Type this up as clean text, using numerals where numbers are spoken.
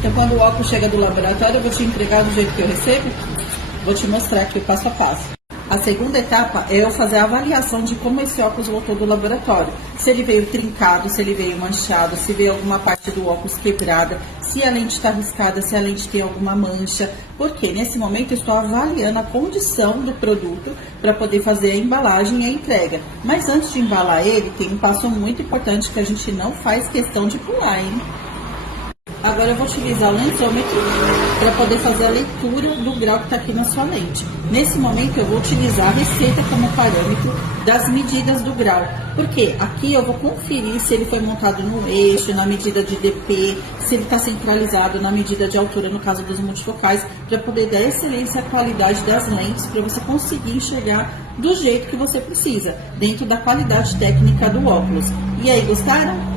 Então, quando o óculos chega do laboratório, eu vou te entregar do jeito que eu recebo. Vou te mostrar aqui o passo a passo. A segunda etapa é eu fazer a avaliação de como esse óculos voltou do laboratório. Se ele veio trincado, se ele veio manchado, se veio alguma parte do óculos quebrada, se a lente está riscada, se a lente tem alguma mancha. Porque nesse momento eu estou avaliando a condição do produto para poder fazer a embalagem e a entrega. Mas antes de embalar ele, tem um passo muito importante que a gente não faz questão de pular, hein? Agora eu vou utilizar o lensômetro para poder fazer a leitura do grau que está aqui na sua lente. Nesse momento eu vou utilizar a receita como parâmetro das medidas do grau. Porque aqui eu vou conferir se ele foi montado no eixo, na medida de DP, se ele está centralizado na medida de altura, no caso dos multifocais, para poder dar excelência à qualidade das lentes, para você conseguir enxergar do jeito que você precisa, dentro da qualidade técnica do óculos. E aí, gostaram?